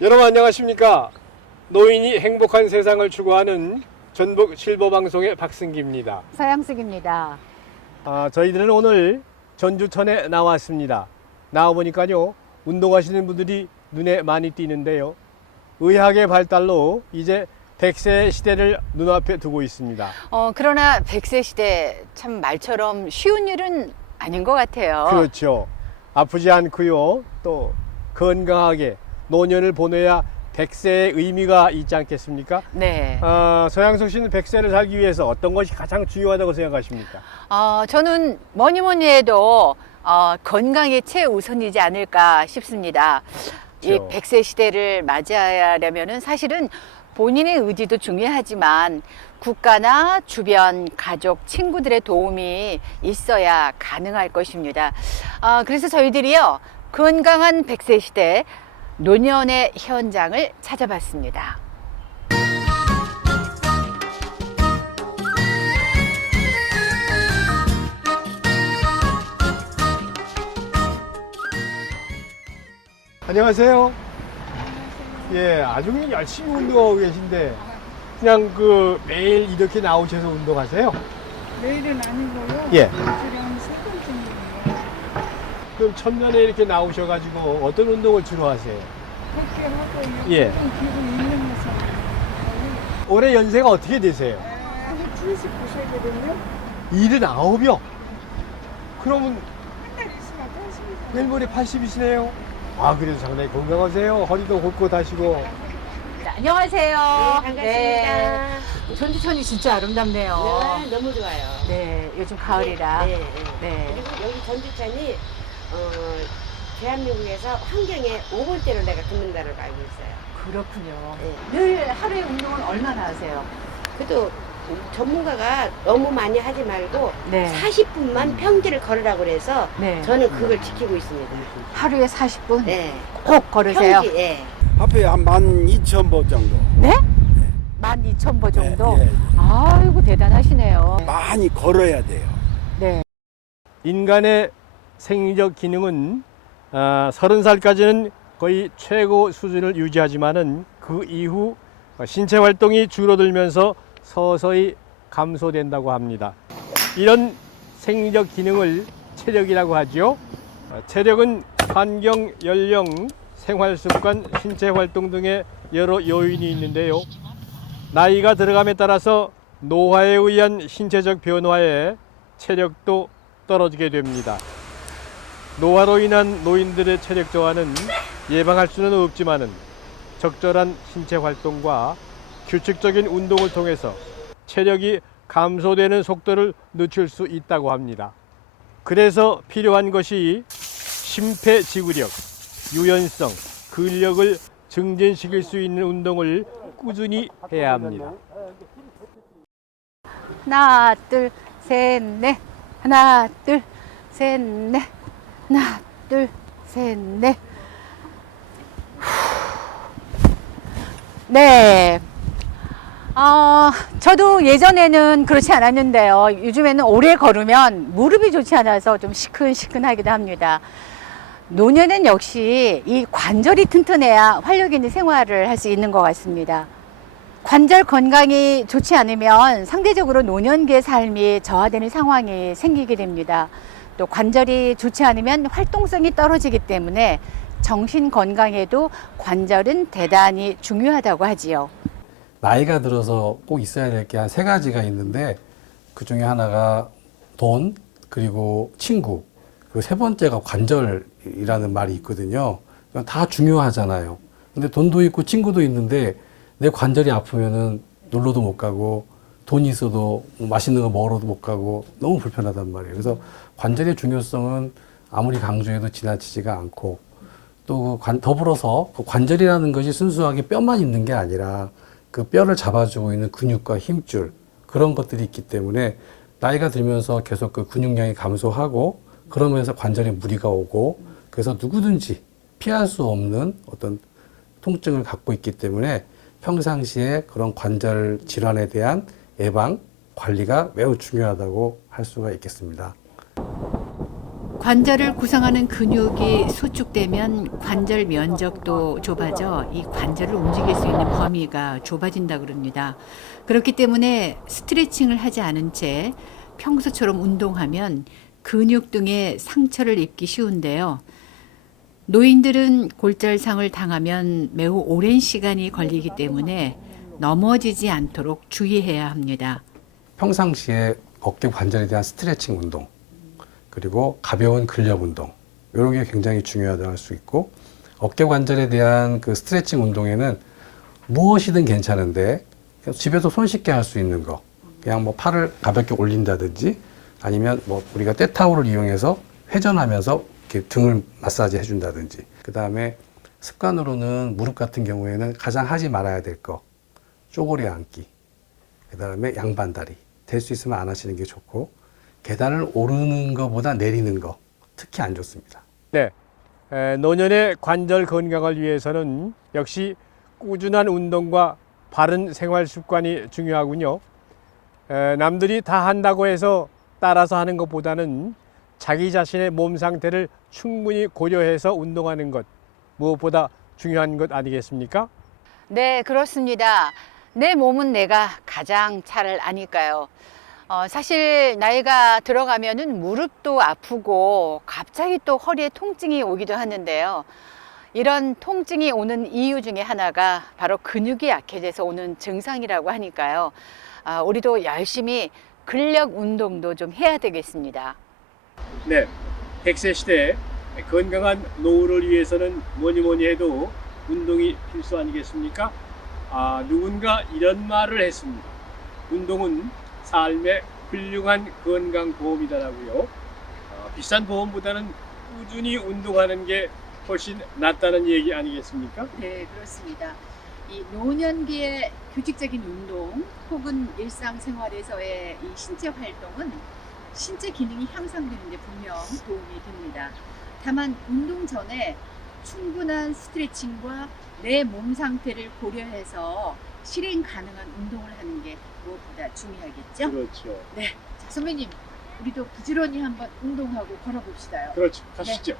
여러분 안녕하십니까? 노인이 행복한 세상을 추구하는 전북 실버방송의 박승기입니다. 서양숙입니다. 저희들은 오늘 전주천에 나왔습니다. 나와보니까요, 운동하시는 분들이 눈에 많이 띄는데요. 의학의 발달로 이제 100세 시대를 눈앞에 두고 있습니다. 그러나 100세 시대 참 말처럼 쉬운 일은 아닌 것 같아요. 그렇죠. 아프지 않고요, 또 건강하게 노년을 보내야 100세의 의미가 있지 않겠습니까? 네. 서양석 씨는 100세를 살기 위해서 어떤 것이 가장 중요하다고 생각하십니까? 저는 뭐니 해도 건강이 최우선이지 않을까 싶습니다. 이 그렇죠. 100세 시대를 맞이하려면은 사실은 본인의 의지도 중요하지만 국가나 주변 가족, 친구들의 도움이 있어야 가능할 것입니다. 그래서 저희들이요, 건강한 100세 시대 노년의 현장을 찾아봤습니다. 안녕하세요. 예, 아주 그냥 열심히 운동하고 계신데 그냥 매일 이렇게 나오셔서 운동하세요? 매일은 아니고요. 예. 일주일에 한 3번 정도예요. 그럼 천년에 이렇게 나오셔가지고 어떤 운동을 주로 하세요? 걷기 하고 예. 조금 기구 있는 것은 올해 연세가 어떻게 되세요? 한 79세거든요. 79이요? 그러면 한달 있으면 80이죠. 내일 모레 80이시네요? 그래도 상당히 건강하세요. 허리도 굽고 다시고. 안녕하세요. 반갑습니다. 네. 전주천이 진짜 아름답네요. 네, 너무 좋아요. 네, 요즘 가을이라. 네, 네. 네. 그리고 여기 전주천이 대한민국에서 환경에 5번째로 내가 듣는다는 걸 알고 있어요. 그렇군요. 네. 늘 하루에 운동은 얼마나 하세요? 그래도 전문가가 너무 많이 하지 말고 네. 40분만 평지를 걸으라고 그래서 네. 저는 그걸 지키고 있습니다. 하루에 40분? 네. 꼭 걸으세요? 평지, 예. 하루에 한 12,000보 정도. 네? 12,000보 정도? 예, 예. 아이고, 대단하시네요. 많이 걸어야 돼요. 네. 인간의 생리적 기능은 30살까지는 거의 최고 수준을 유지하지만은 그 이후 신체 활동이 줄어들면서 서서히 감소된다고 합니다. 이런 생리적 기능을 체력이라고 하죠. 체력은 환경, 연령, 생활 습관, 신체 활동 등의 여러 요인이 있는데요. 나이가 들어감에 따라서 노화에 의한 신체적 변화에 체력도 떨어지게 됩니다. 노화로 인한 노인들의 체력 저하는 예방할 수는 없지만은 적절한 신체 활동과 규칙적인 운동을 통해서 체력이 감소되는 속도를 늦출 수 있다고 합니다. 그래서 필요한 것이 심폐지구력, 유연성, 근력을 증진시킬 수 있는 운동을 꾸준히 해야 합니다. 하나, 둘, 셋, 넷. 하나, 둘, 셋, 넷. 하나, 둘, 셋, 넷. 네. 저도 예전에는 그렇지 않았는데요. 요즘에는 오래 걸으면 무릎이 좋지 않아서 좀 시큰시큰하기도 합니다. 노년은 역시 이 관절이 튼튼해야 활력 있는 생활을 할 수 있는 것 같습니다. 관절 건강이 좋지 않으면 상대적으로 노년기의 삶이 저하되는 상황이 생기게 됩니다. 또 관절이 좋지 않으면 활동성이 떨어지기 때문에 정신 건강에도 관절은 대단히 중요하다고 하지요. 나이가 들어서 꼭 있어야 될 게 한 3가지가 있는데 그 중에 하나가 돈, 그리고 친구, 그리고 3번째가 관절이라는 말이 있거든요. 다 중요하잖아요. 근데 돈도 있고 친구도 있는데 내 관절이 아프면은 놀러도 못 가고 돈이 있어도 맛있는 거 먹으러도 못 가고 너무 불편하단 말이에요. 그래서 관절의 중요성은 아무리 강조해도 지나치지가 않고 또 더불어서 그 관절이라는 것이 순수하게 뼈만 있는 게 아니라 그 뼈를 잡아주고 있는 근육과 힘줄 그런 것들이 있기 때문에 나이가 들면서 계속 그 근육량이 감소하고 그러면서 관절에 무리가 오고 그래서 누구든지 피할 수 없는 어떤 통증을 갖고 있기 때문에 평상시에 그런 관절 질환에 대한 예방, 관리가 매우 중요하다고 할 수가 있겠습니다. 관절을 구성하는 근육이 수축되면 관절 면적도 좁아져 이 관절을 움직일 수 있는 범위가 좁아진다 그럽니다. 그렇기 때문에 스트레칭을 하지 않은 채 평소처럼 운동하면 근육 등에 상처를 입기 쉬운데요. 노인들은 골절상을 당하면 매우 오랜 시간이 걸리기 때문에 넘어지지 않도록 주의해야 합니다. 평상시에 어깨 관절에 대한 스트레칭 운동, 그리고 가벼운 근력 운동, 이런 게 굉장히 중요하다고 할 수 있고, 어깨 관절에 대한 그 스트레칭 운동에는 무엇이든 괜찮은데 집에서 손쉽게 할 수 있는 거, 그냥 뭐 팔을 가볍게 올린다든지 아니면 뭐 우리가 떼타올을 이용해서 회전하면서 이렇게 등을 마사지 해준다든지, 그 다음에 습관으로는 무릎 같은 경우에는 가장 하지 말아야 될 거, 쪼그려 앉기, 그 다음에 양반다리, 될 수 있으면 안 하시는 게 좋고, 계단을 오르는 것보다 내리는 거 특히 안 좋습니다. 네, 노년의 관절 건강을 위해서는 역시 꾸준한 운동과 바른 생활 습관이 중요하군요. 남들이 다 한다고 해서 따라서 하는 것보다는 자기 자신의 몸 상태를 충분히 고려해서 운동하는 것, 무엇보다 중요한 것 아니겠습니까? 네, 그렇습니다. 내 몸은 내가 가장 잘 아니까요. 사실 나이가 들어가면은 무릎도 아프고 갑자기 또 허리에 통증이 오기도 하는데요. 이런 통증이 오는 이유 중에 하나가 바로 근육이 약해져서 오는 증상이라고 하니까요. 우리도 열심히 근력 운동도 좀 해야 되겠습니다. 네, 100세 시대에 건강한 노후를 위해서는 뭐니 해도 운동이 필수 아니겠습니까? 누군가 이런 말을 했습니다. 운동은 삶의 훌륭한 건강보험이다라고요. 비싼 보험보다는 꾸준히 운동하는 게 훨씬 낫다는 얘기 아니겠습니까? 네, 그렇습니다. 이 노년기의 규칙적인 운동 혹은 일상생활에서의 이 신체 활동은 신체 기능이 향상되는 데 분명 도움이 됩니다. 다만 운동 전에 충분한 스트레칭과 내 몸 상태를 고려해서 실행 가능한 운동을 하는 게 무엇보다 중요하겠죠? 그렇죠. 네, 자 선배님, 우리도 부지런히 한번 운동하고 걸어봅시다요. 그렇죠. 가시죠. 네.